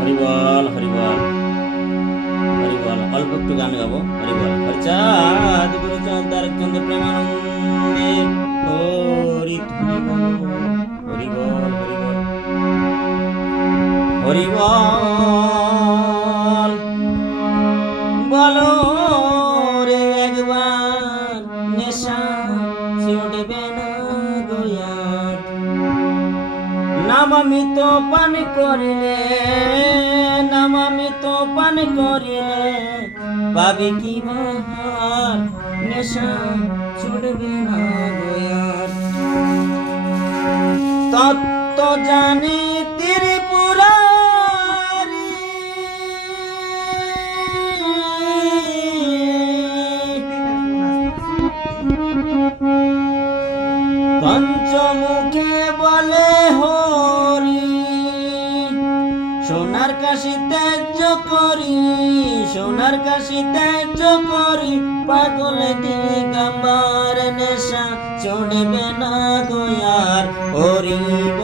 হরিবল হরিবল। হরিবল অল্প একটু গান গাবো। হরিবল, হরিচাঁদ গুরুচাঁদ তারক চন্দ্র প্রেমানন্দে হরি হরিবল হরিবল। হরিবল। পান করিলে নাম আমি তো পান করিলে, পাবি কি মহার নেশা ছুটবে না গয়ার তত্ত্ব জানে ত্রিপুরারি সোনার কাশি ত্যায্য করি সোনার কাশি ত্যায্য করি পাগল দিগম্বর নেশা, চড়বে না গোয়ার হরিব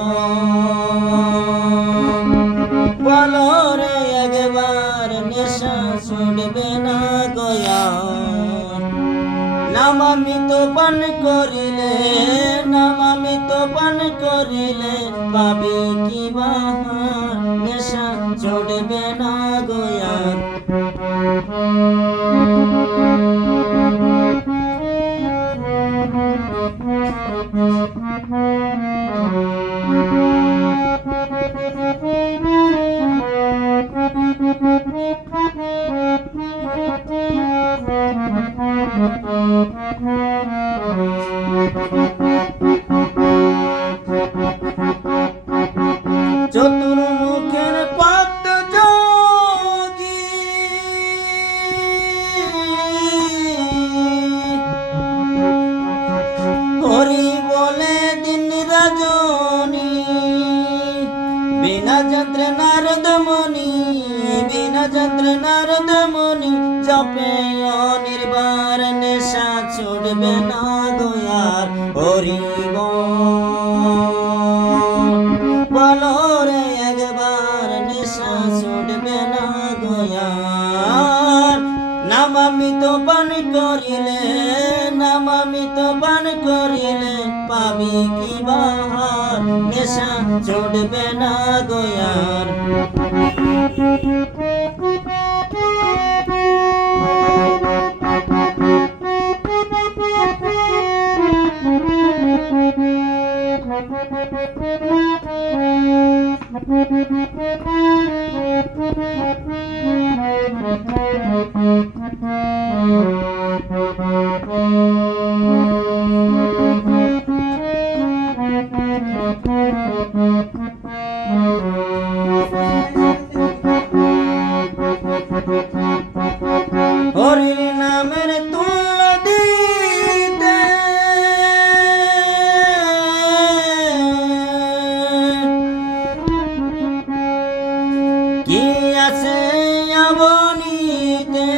বলো রে একবার নেশা, চড়বে না গোয়ার নামামি তো পান করিলে নামামি তো পান করিলে পাবি কি বাহার? নেশা চড়বে না গোয়ার চতুর্মুখের যন্ত্রে নারদ মনি বিনা যন্ত্রে নারদ মনি জপে অনির্বার নেশা ছুটবে না গোয়ার হরি বলো একবার নেশা ছুটবে না গোয়ার নামামি তো পান করিলে, নামামি তো পান করিলে, পাবি কি বাহার? নেশা ছুটবে না গোয়ার হরির নামের তুল্য দিতে। কি আছে অবনীতে?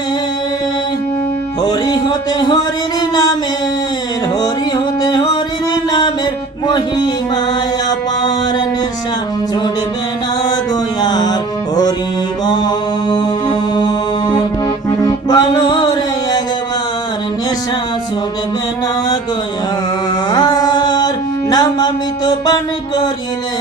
হরি হতে হরির নামের, হরি হতে হরির নামের মহিমায় পার নেশা ছুটবে না গোয়ার হরিব বলো নেশা না না নাম আমি তো পান করিলে,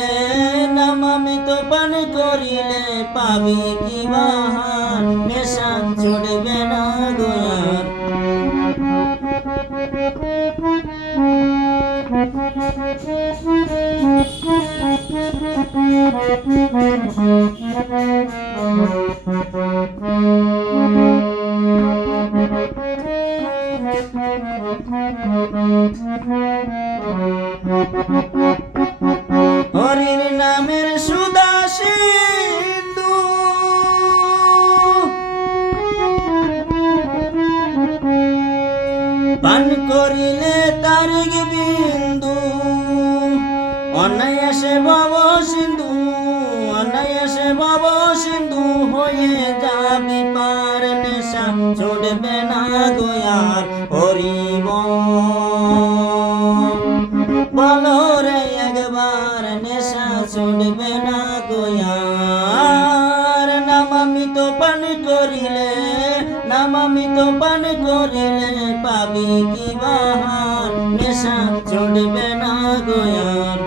নামামি তো পান করিলে পাবি কি বাহার? নেশা ছড়বে না হরির নামের সুদা সিন্ধু পান করিলে তার বলো রে একবার নেশা ছুটবে না গোয়ার নামামিত পান করিলে নামামিত পান করিলে পাবি কি বাহার নেশা ছুটবে না গোয়ার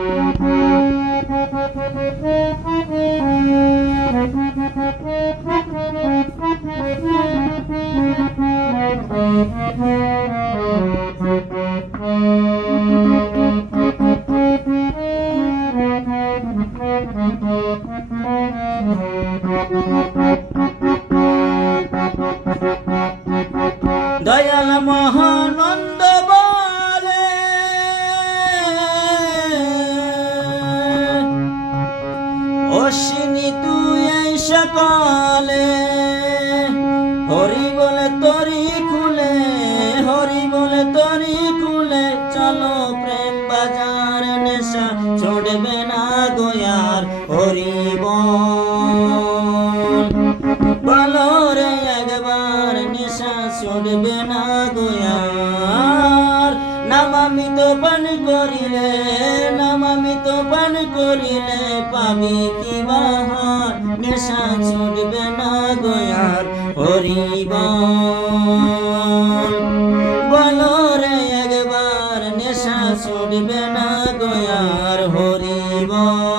দয়াল মহানন্দ বলে। অশ্বিনী তুই সকালে হরি বলে তরি করিলে পাবি কি বাহার? নেশা ছুটবে না গয়ার হরি বল রে একবার, নেশা ছুটবে না গয়ার হরি বল